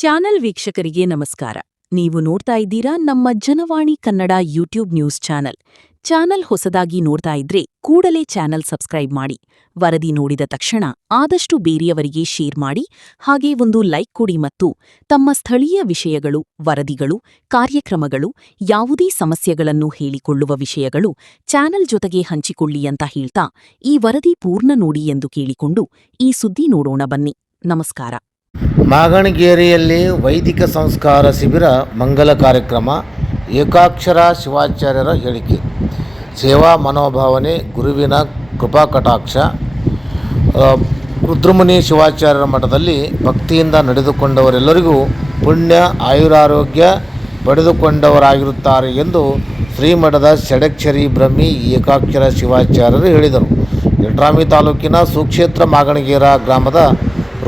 Channel ವೀಕ್ಷಕರಿಗೆ ನಮಸ್ಕಾರ. ನೀವು ನೋಡ್ತಾ ಇದ್ದೀರಾ ನಮ್ಮ Janavani Kannada YouTube news channel ಹೊಸದಾಗಿ ನೋಡ್ತಾ ಇದ್ರೆ ಕೂಡಲೇ ಚಾನೆಲ್ ಸಬ್ಸ್ಕ್ರೈಬ್ ಮಾಡಿ. ವರದಿ ನೋಡಿದ ತಕ್ಷಣ ಆದಷ್ಟು ಬೇರೆಯವರಿಗೆ ಶೇರ್ ಮಾಡಿ. ಹಾಗೆ ಒಂದು ಲೈಕ್ ಕೊಡಿ ಮತ್ತು ತಮ್ಮ ಸ್ಥಳೀಯ ವಿಷಯಗಳು, ವರದಿಗಳು, ಕಾರ್ಯಕ್ರಮಗಳು, ಯಾವುದೇ ಸಮಸ್ಯೆಗಳನ್ನು ಹೇಳಿಕೊಳ್ಳುವ ವಿಷಯಗಳು ಚಾನೆಲ್ ಜೊತೆಗೆ ಹಂಚಿಕೊಳ್ಳಿ ಅಂತ ಹೇಳ್ತಾ ಈ ವರದಿ ಪೂರ್ಣ ನೋಡಿ ಎಂದು ಕೇಳಿಕೊಂಡು ಈ ಸುದ್ದಿ ನೋಡೋಣ ಬನ್ನಿ. ನಮಸ್ಕಾರ. ಮಾಗಣಗೇರಿಯಲ್ಲಿ ವೈದಿಕ ಸಂಸ್ಕಾರ ಶಿಬಿರ ಮಂಗಲ ಕಾರ್ಯಕ್ರಮ. ಏಕಾಕ್ಷರ ಶಿವಾಚಾರ್ಯರ ಹೇಳಿಕೆ. ಸೇವಾ ಮನೋಭಾವನೆ, ಗುರುವಿನ ಕೃಪಾಕಟಾಕ್ಷ. ರುದ್ರಮುನಿ ಶಿವಾಚಾರ್ಯರ ಮಠದಲ್ಲಿ ಭಕ್ತಿಯಿಂದ ನಡೆದುಕೊಂಡವರೆಲ್ಲರಿಗೂ ಪುಣ್ಯ ಆಯುರಾರೋಗ್ಯ ಪಡೆದುಕೊಂಡವರಾಗಿರುತ್ತಾರೆ ಎಂದು ಶ್ರೀಮಠದ ಷಡಕ್ಷರಿ ಬ್ರಹ್ಮಿ ಏಕಾಕ್ಷರ ಶಿವಾಚಾರ್ಯರು ಹೇಳಿದರು. ಯಡ್ರಾಮಿ ತಾಲೂಕಿನ ಸುಕ್ಷೇತ್ರ ಮಾಗಣಗೇರ ಗ್ರಾಮದ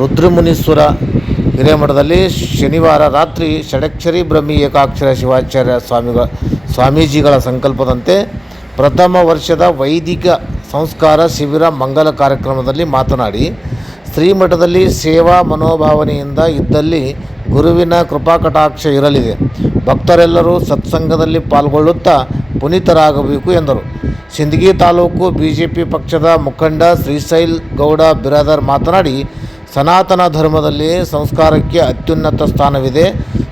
ರುದ್ರಮುನೀಶ್ವರ ಹಿರೇಮಠದಲ್ಲಿ ಶನಿವಾರ ರಾತ್ರಿ ಷಡಕ್ಷರಿ ಬ್ರಹ್ಮಿ ಏಕಾಕ್ಷರ ಶಿವಾಚಾರ್ಯ ಸ್ವಾಮೀಜಿಗಳ ಸಂಕಲ್ಪದಂತೆ ಪ್ರಥಮ ವರ್ಷದ ವೈದಿಕ ಸಂಸ್ಕಾರ ಶಿಬಿರ ಮಂಗಲ ಕಾರ್ಯಕ್ರಮದಲ್ಲಿ ಮಾತನಾಡಿ, ಶ್ರೀಮಠದಲ್ಲಿ ಸೇವಾ ಮನೋಭಾವನೆಯಿಂದ ಇದ್ದಲ್ಲಿ ಗುರುವಿನ ಕೃಪಾಕಟಾಕ್ಷ ಇರಲಿದೆ. ಭಕ್ತರೆಲ್ಲರೂ ಸತ್ಸಂಗದಲ್ಲಿ ಪಾಲ್ಗೊಳ್ಳುತ್ತಾ ಪುನೀತರಾಗಬೇಕು ಎಂದರು. ಸಿಂದಗಿ ತಾಲೂಕು ಬಿಜೆಪಿ ಪಕ್ಷದ ಮುಖಂಡ ಶ್ರೀಶೈಲ್ ಗೌಡ ಬಿರಾದರ್ ಮಾತನಾಡಿ, ಸನಾತನ ಧರ್ಮದಲ್ಲಿ ಸಂಸ್ಕಾರಕ್ಕೆ ಅತ್ಯುನ್ನತ ಸ್ಥಾನವಿದೆ.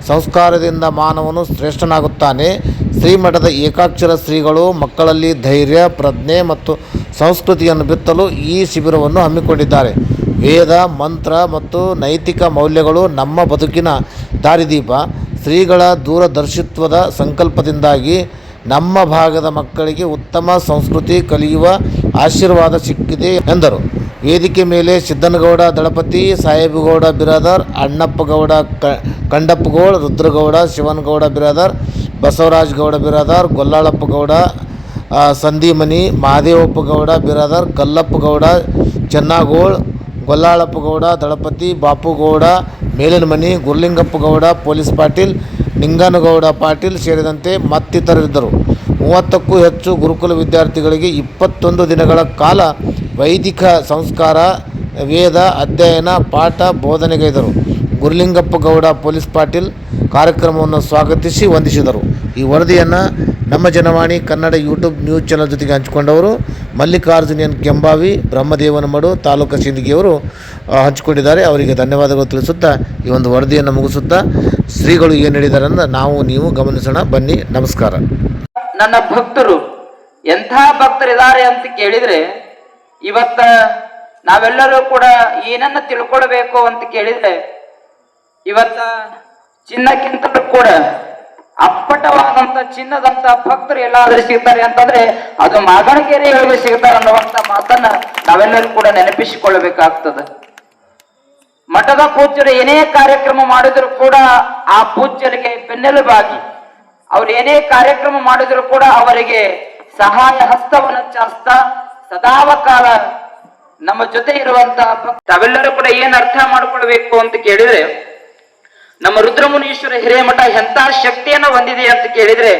ಸಂಸ್ಕಾರದಿಂದ ಮಾನವನು ಶ್ರೇಷ್ಠನಾಗುತ್ತಾನೆ. ಶ್ರೀಮಠದ ಏಕಾಕ್ಷರ ಶ್ರೀಗಳು ಮಕ್ಕಳಲ್ಲಿ ಧೈರ್ಯ, ಪ್ರಜ್ಞೆ ಮತ್ತು ಸಂಸ್ಕೃತಿಯನ್ನು ಬಿತ್ತಲು ಈ ಶಿಬಿರವನ್ನು ಹಮ್ಮಿಕೊಂಡಿದ್ದಾರೆ. ವೇದ, ಮಂತ್ರ ಮತ್ತು ನೈತಿಕ ಮೌಲ್ಯಗಳು ನಮ್ಮ ಬದುಕಿನ ದಾರಿದೀಪ. ಶ್ರೀಗಳ ದೂರದರ್ಶಿತ್ವದ ಸಂಕಲ್ಪದಿಂದಾಗಿ ನಮ್ಮ ಭಾಗದ ಮಕ್ಕಳಿಗೆ ಉತ್ತಮ ಸಂಸ್ಕೃತಿ ಕಲಿಯುವ ಆಶೀರ್ವಾದ ಸಿಕ್ಕಿದೆ ಎಂದರು. ವೇದಿಕೆ ಮೇಲೆ ಸಿದ್ದನಗೌಡ ದಳಪತಿ, ಸಾಹೇಬಗೌಡ ಬಿರಾದರ್, ಅಣ್ಣಪ್ಪಗೌಡ ಕಂಡಪ್ಪಗೌಡ, ರುದ್ರಗೌಡ, ಶಿವನಗೌಡ ಬಿರಾದರ್, ಬಸವರಾಜಗೌಡ ಬಿರಾದರ್, ಗೊಲ್ಲಾಳಪ್ಪಗೌಡ ಸಂದಿಮನಿ, ಮಹಾದೇವಪ್ಪಗೌಡ ಬಿರಾದರ್, ಕಲ್ಲಪ್ಪಗೌಡ ಚೆನ್ನಾಗೋಳ್, ಗೊಲ್ಲಾಳಪ್ಪಗೌಡ ದಳಪತಿ, ಬಾಪುಗೌಡ ಮೇಲಿನಮನಿ, ಗುರ್ಲಿಂಗಪ್ಪಗೌಡ ಪೊಲೀಸ್ ಪಾಟೀಲ್, ನಿಂಗನಗೌಡ ಪಾಟೀಲ್ ಸೇರಿದಂತೆ ಮತ್ತಿತರರಿದ್ದರು. 30ಕ್ಕೂ ಹೆಚ್ಚು ಗುರುಕುಲ ವಿದ್ಯಾರ್ಥಿಗಳಿಗೆ 21 ದಿನಗಳ ಕಾಲ ವೈದಿಕ ಸಂಸ್ಕಾರ, ವೇದ ಅಧ್ಯಯನ, ಪಾಠ, ಬೋಧನೆಗೈದರು. ಗುರ್ಲಿಂಗಪ್ಪಗೌಡ ಪೊಲೀಸ್ ಪಾಟೀಲ್ ಕಾರ್ಯಕ್ರಮವನ್ನು ಸ್ವಾಗತಿಸಿ ವಂದಿಸಿದರು. ಈ ವರದಿಯನ್ನು ನಮ್ಮ Janavani Kannada YouTube news channel ಜೊತೆಗೆ ಹಂಚಿಕೊಂಡವರು ಮಲ್ಲಿಕಾರ್ಜುನ್ ಕೆಂಬಾವಿ, ಬ್ರಹ್ಮದೇವನಮಡು, ತಾಲೂಕು ಸಿಂದಗಿಯವರು ಹಂಚಿಕೊಂಡಿದ್ದಾರೆ. ಅವರಿಗೆ ಧನ್ಯವಾದಗಳು ತಿಳಿಸುತ್ತಾ ಈ ಒಂದು ವರದಿಯನ್ನು ಮುಗಿಸುತ್ತಾ ಶ್ರೀಗಳು ಏನು ಹೇಳಿದಾರೆಂದು ನಾವು ನೀವು ಗಮನಿಸೋಣ ಬನ್ನಿ. ನಮಸ್ಕಾರ. ನನ್ನ ಭಕ್ತರು ಎಂಥ ಭಕ್ತರಿದ್ದಾರೆ ಅಂತ ಕೇಳಿದ್ರೆ, ಇವತ್ತ ನಾವೆಲ್ಲರೂ ಕೂಡ ಏನನ್ನ ತಿಳ್ಕೊಳ್ಬೇಕು ಅಂತ ಕೇಳಿದ್ರೆ, ಇವತ್ತ ಚಿನ್ನಕ್ಕಿಂತಲೂ ಕೂಡ ಅಪ್ಪಟವಾದಂತ ಚಿನ್ನದಂತ ಭಕ್ತರು ಎಲ್ಲಾದ್ರೂ ಸಿಗ್ತಾರೆ ಅಂತಂದ್ರೆ ಅದು ಮಾಗಣಗೇರಿಯೊಳಗೆ ಸಿಗ್ತಾರೆ ಅನ್ನುವಂತ ಮಾತನ್ನ ನಾವೆಲ್ಲರೂ ಕೂಡ ನೆನಪಿಸಿಕೊಳ್ಳಬೇಕಾಗ್ತದೆ. ಮಠದ ಪೂಜ್ಯರು ಏನೇ ಕಾರ್ಯಕ್ರಮ ಮಾಡಿದ್ರು ಕೂಡ ಆ ಪೂಜ್ಯರಿಗೆ ಬೆನ್ನೆಲುಬಾಗಿ, ಅವ್ರು ಏನೇ ಕಾರ್ಯಕ್ರಮ ಮಾಡಿದ್ರು ಕೂಡ ಅವರಿಗೆ ಸಹಾಯ ಹಸ್ತವನ್ನು ಚಾಚ್ತಾ ಸದಾವಕಾಲ ನಮ್ಮ ಜೊತೆ ಇರುವಂತ ತಾವೆಲ್ಲರೂ ಕೂಡ ಏನ್ ಅರ್ಥ ಮಾಡ್ಕೊಳ್ಬೇಕು ಅಂತ ಕೇಳಿದ್ರೆ, ನಮ್ಮ ರುದ್ರಮುನೀಶ್ವರ ಹಿರೇಮಠ ಎಂತ ಶಕ್ತಿಯನ್ನ ಹೊಂದಿದೆ ಅಂತ ಕೇಳಿದ್ರೆ,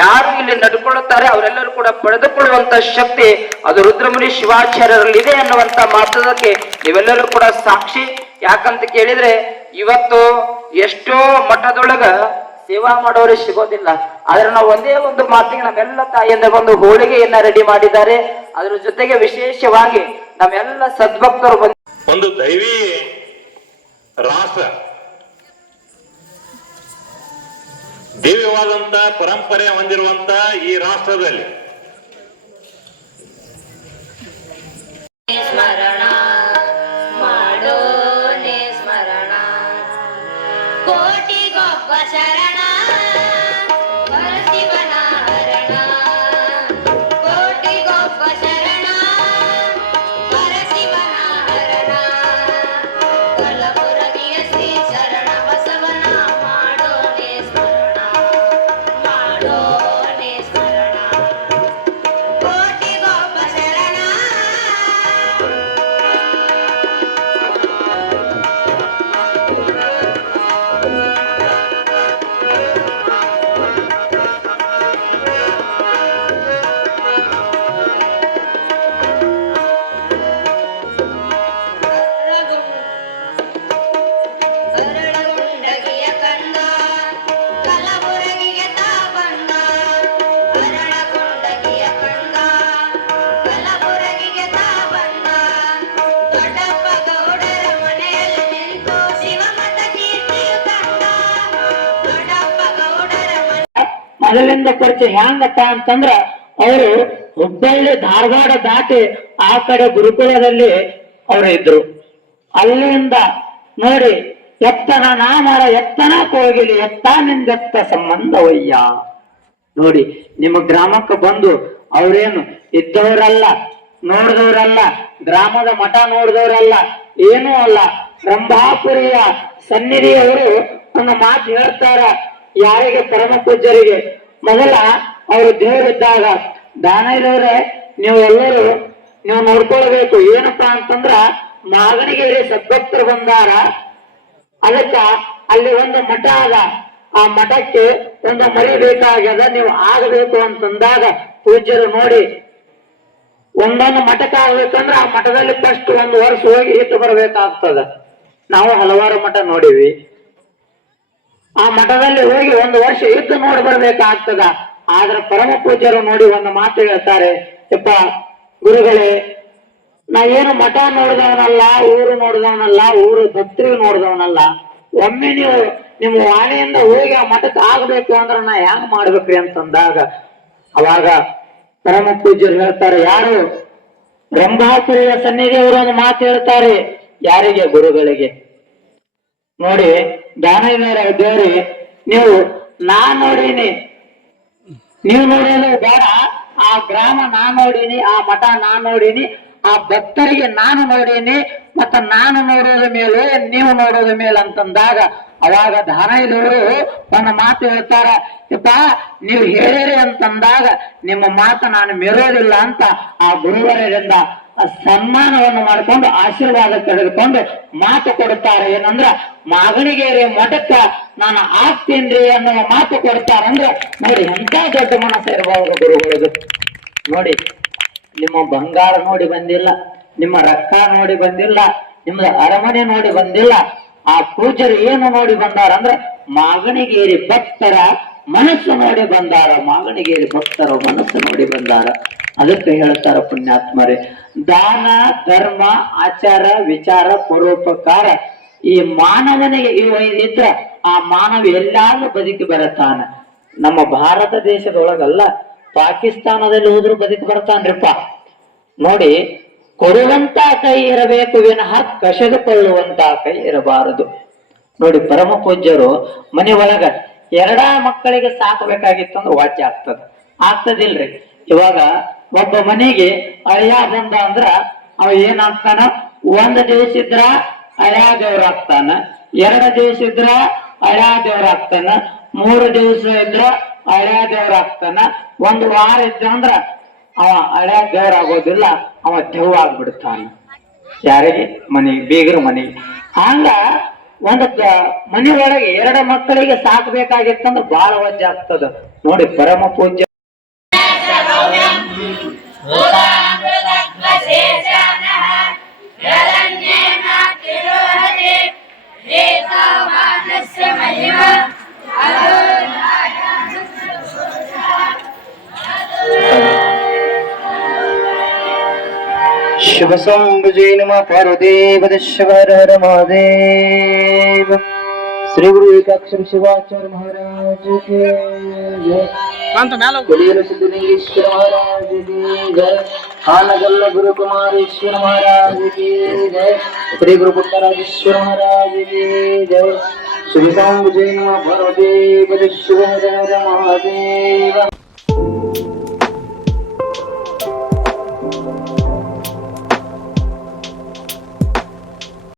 ಯಾರು ಇಲ್ಲಿ ನಡ್ಕೊಳ್ಳುತ್ತಾರೆ ಅವರೆಲ್ಲರೂ ಕೂಡ ಪಡೆದುಕೊಳ್ಳುವಂತ ಶಕ್ತಿ ಅದು ರುದ್ರಮುನಿ ಶಿವಾಚಾರ್ಯರಲ್ಲಿ ಇದೆ ಅನ್ನುವಂತ ಮಾತದಕ್ಕೆ ನೀವೆಲ್ಲರೂ ಕೂಡ ಸಾಕ್ಷಿ. ಯಾಕಂತ ಕೇಳಿದ್ರೆ, ಇವತ್ತು ಎಷ್ಟೋ ಮಠದೊಳಗ ಸೇವಾ ಮಾಡೋರು ಸಿಗೋದಿಲ್ಲ. ಆದ್ರೆ ನಾವು ಒಂದೇ ಒಂದು ಮಾತಿಗೆ ನಮ್ಮೆಲ್ಲ ತಾಯಿಯಿಂದ ಒಂದು ಹೋಳಿಗೆಯನ್ನ ರೆಡಿ ಮಾಡಿದ್ದಾರೆ. ಅದ್ರ ಜೊತೆಗೆ ವಿಶೇಷವಾಗಿ ನಮ್ಮೆಲ್ಲ ಸದ್ಭಕ್ತರು ಒಂದು ದೈವಿ ರಾಷ್ಟ್ರ, ದಿವ್ಯವಾದಂತ ಪರಂಪರೆ ಹೊಂದಿರುವಂತ ಈ ರಾಷ್ಟ್ರದಲ್ಲಿ ಸ್ಮರಣ ಮಾಡೋ ಸ್ಮರಣ, ಕೋಟಿಗೊಬ್ಬ ಶರಣ ಪರಶಿವನ ಹರಣ, ಕೋಟಿಗೊಬ್ಬ ಶರಣ ಪರಶಿವನ ಹರಣ, ಕಲಬುರಗಿಯ ಶ್ರೀ ಶರಣ ಬಸವನ ಮಾಡೋನೆ ಸ್ಮರಣ, ಮಾಡೋನೆ ಸ್ಮರಣ, ಕೋಟಿಗೊಬ್ಬ ಶರಣ ಹರಣ ಗುಂಡಗಿಯ ಕಂಡ ಕಲಬುರಗಿಗೆ ತಾ ಬಂದ ದೊಡ್ಡಪ್ಪ ಗೌಡರ ಮನೆಯಲ್ಲಿ ನಿಂತು ಶಿವಮತ ಕೀರ್ತಿಯು ಕಂಡ ದೊಡ್ಡಪ್ಪ ಗೌಡರ ಮೊದಲಿಂದ ಪರಿಚಯ ಹೆಂಗಪ್ಪ ಅಂತಂದ್ರ ಅವರು ಹುಬ್ಬಳ್ಳಿ ಧಾರವಾಡ ದಾಟಿ ಆ ಕಡೆ ಗುರುಕುಲದಲ್ಲಿ ಅವರು ಇದ್ರು. ಅಲ್ಲಿಂದ ನೋಡಿ ಎತ್ತನ ನಾಮರ ಎತ್ತನ ಕೋಗಿಲಿ ಎತ್ತ ನಿಂದೆತ್ತ ಸಂಬಂಧವಯ್ಯ. ನೋಡಿ ನಿಮ್ಮ ಗ್ರಾಮಕ್ಕೆ ಬಂದು ಅವ್ರೇನು ಇದ್ದವರಲ್ಲ, ನೋಡಿದವರಲ್ಲ, ಗ್ರಾಮದ ಮಠ ನೋಡಿದವರಲ್ಲ, ಏನೂ ಅಲ್ಲ. ರಂಭಾಪುರಿಯ ಸನ್ನಿಧಿಯವರು ಒಂದು ಮಾತು ಹೇಳ್ತಾರ ಯಾರಿಗೆ? ಪರಮ ಪೂಜ್ಯರಿಗೆ. ಮೊದಲ ಅವರು ದೇವರಿದ್ದಾಗ ದಾನದವ್ರೆ ನೀವು ಎಲ್ಲರೂ ನೀವು ನೋಡ್ಕೊಳ್ಬೇಕು. ಏನಪ್ಪಾ ಅಂತಂದ್ರ ಮಾಗಣಿಗೆರೆ ಸದ್ಭಕ್ತರು ಬಂದಾರ, ಅದಕ್ಕ ಅಲ್ಲಿ ಒಂದು ಮಠ ಅದ, ಆ ಮಠಕ್ಕೆ ಒಂದು ಮರಿ ಬೇಕಾಗ್ಯದ, ನೀವು ಆಗಬೇಕು ಅಂತಂದಾಗ ಪೂಜ್ಯರು ನೋಡಿ ಒಂದೊಂದು ಮಠಕ್ಕೆ ಆಗ್ಬೇಕಂದ್ರ ಆ ಮಠದಲ್ಲಿ ಫಸ್ಟ್ ಒಂದು ವರ್ಷ ಹೋಗಿ ಇಟ್ಟು ಬರ್ಬೇಕಾಗ್ತದ. ನಾವು ಹಲವಾರು ಮಠ ನೋಡಿವಿ. ಆ ಮಠದಲ್ಲಿ ಹೋಗಿ ಒಂದು ವರ್ಷ ಇದ್ದು ನೋಡಿ ಬರ್ಬೇಕಾಗ್ತದ. ಆದ್ರೆ ಪರಮ ಪೂಜ್ಯರು ನೋಡಿ ಒಂದು ಮಾತು ಹೇಳ್ತಾರೆ, ಯಪ್ಪ ಗುರುಗಳೇ, ನಾ ಏನು ಮಠ ನೋಡಿದವನಲ್ಲ, ಊರು ನೋಡಿದವನಲ್ಲ, ಊರು ಭಕ್ತರಿಗೆ ನೋಡಿದವನಲ್ಲ. ಒಮ್ಮೆ ನೀವು ನಿಮ್ಮ ವಾಣಿಯಿಂದ ಹೋಗಿ ಆ ಮಠಕ್ಕೆ ಆಗ್ಬೇಕು ಅಂದ್ರೆ ನಾ ಹೆಂಗ್ ಮಾಡ್ಬೇಕ್ರಿ ಅಂತಂದಾಗ ಅವಾಗ ಪರಮ ಪೂಜ್ಯರು ಹೇಳ್ತಾರೆ, ಯಾರು? ರಂಭಾಪುರಿಯ ಸನ್ನಿಧಿಯವರು ಒಂದು ಮಾತು ಹೇಳ್ತಾರೆ. ಯಾರಿಗೆ? ಗುರುಗಳಿಗೆ. ನೋಡಿ ದಾನವೀರ ದೇವ್ರಿ, ನೀವು ನಾ ನೋಡೀನಿ, ನೀವು ನೋಡೋದು ಬೇಡ, ಆ ಗ್ರಾಮ ನಾ ನೋಡೀನಿ, ಆ ಮಠ ನಾ ನೋಡೀನಿ, ಆ ಭಕ್ತರಿಗೆ ನಾನು ನೋಡೀನಿ, ಮತ್ತ ನಾನು ನೋಡೋದ ಮೇಲೆ ನೀವು ನೋಡೋದ ಮೇಲೆ ಅಂತಂದಾಗ ಅವಾಗ ದಾನವೀರರು ಒಂದು ಮಾತು ಹೇಳ್ತಾರ, ಯಪ್ಪ ನೀವು ಹೇಳಿರಿ ಅಂತಂದಾಗ ನಿಮ್ಮ ಮಾತು ನಾನು ಮೆರೋದಿಲ್ಲ ಅಂತ ಆ ಗುರುವರರಿಂದ ಸನ್ಮಾನವನ್ನು ಮಾಡಿಕೊಂಡು ಆಶೀರ್ವಾದ ತೆಗೆದುಕೊಂಡು ಮಾತು ಕೊಡುತ್ತಾರೆ. ಏನಂದ್ರ ಮಾಗಣಿಗೆರೆ ಮಠಕ್ಕ ನಾನು ಆಗ್ತೀನ್ರಿ ಅನ್ನುವ ಮಾತು ಕೊಡ್ತಾರಂದ್ರೆ ನೋಡಿ ಎಂತ ದೊಡ್ಡ ಮನಸ್ಸು ಇರಬಹುದು ಗುರುಗಳದು. ನೋಡಿ ನಿಮ್ಮ ಬಂಗಾರ ನೋಡಿ ಬಂದಿಲ್ಲ, ನಿಮ್ಮ ರೊಕ್ಕ ನೋಡಿ ಬಂದಿಲ್ಲ, ನಿಮ್ದ ಅರಮನೆ ನೋಡಿ ಬಂದಿಲ್ಲ. ಆ ಪೂಜರು ಏನು ನೋಡಿ ಬಂದಾರ ಅಂದ್ರೆ ಮಾಗಣಿಗೇರಿ ಭಕ್ತರ ಮನಸ್ಸು ನೋಡಿ ಬಂದಾರ. ಮಾಗಣಿಗೇರಿ ಭಕ್ತರ ಮನಸ್ಸು ನೋಡಿ ಬಂದಾರ. ಅದಕ್ಕೆ ಹೇಳ್ತಾರ ಪುಣ್ಯಾತ್ಮರೇ, ದಾನ ಧರ್ಮ ಆಚಾರ ವಿಚಾರ ಪರೋಪಕಾರ ಈ ಮಾನವನಿಗೆ ಇದ್ರ ಆ ಮಾನವ ಎಲ್ಲಾದ್ರೂ ಬದುಕಿ ಬರತಾನ. ನಮ್ಮ ಭಾರತ ದೇಶದೊಳಗಲ್ಲ, ಪಾಕಿಸ್ತಾನದಲ್ಲಿ ಹೋದ್ರು ಬದುಕಿ ಬರ್ತಾನ್ರಿಪ್ಪ. ನೋಡಿ ಕೊಡುವಂತ ಕೈ ಇರಬೇಕು ವಿನಃ ಕಸದುಕೊಳ್ಳುವಂತ ಕೈ ಇರಬಾರದು. ನೋಡಿ ಪರಮ ಪೂಜ್ಯರು ಮನೆ ಒಳಗ ಎರಡ ಮಕ್ಕಳಿಗೆ ಸಾಕಬೇಕಾಗಿತ್ತು ಅಂದ್ರೆ ವಾಚ್ಯ ಆಗ್ತದಿಲ್ರಿ. ಇವಾಗ ಒಬ್ಬ ಮನೆಗೆ ಅಳಿಯ ಬಂದ ಅಂದ್ರ ಅವ ಏನಾಗ್ತಾನ? ಒಂದ್ ದಿವಸ ಇದ್ರ ಅಳಿಯ ದೇವ್ರ ಆಗ್ತಾನ, 2 ದಿವಸ ಇದ್ರ ಅಳಿಯ ದೇವ್ರ ಆಗ್ತಾನ, 3 ದಿವಸ ಇದ್ರ ಅಳಿಯ ದೇವ್ರ ಆಗ್ತಾನ, 1 ವಾರ ಇದ್ದ ಅಂದ್ರ ಅವ ಹಳೆಯ ದೇವ್ರ ಆಗೋದಿಲ್ಲ, ಅವ ದೆವ್ವ ಆಗ್ಬಿಡ್ತಾನ. ಯಾರಿಗೆ? ಮನೆಗೆ, ಬೀಗರ ಮನೆಗೆ. ಹಂಗ ಒಂದು ಮನೆ ಒಳಗೆ 2 ಮಕ್ಕಳಿಗೆ ಸಾಕಬೇಕಾಗಿತ್ತಂದ್ರೆ ಬಹಳ ವಜ್ಜೆ ಆಗ್ತದ. ನೋಡಿ ಪರಮ ಪೂಜ್ಯ शुभ संभुजे नमः पार्वतीव शिव हर हर महादेव। श्री गुरु एकाक्षर शिवाचार्य महाराज के जय। कुलीन सिद्धलिंगेश्वर महाराज की जय। हानगल्ल गुरु कुमारेश्वर महाराज की जय। श्री गुरु पुत्रराजेश्वर महाराज की जय। शुभ संभुजे नमः पार्वतीव शिव हर हर महादेव।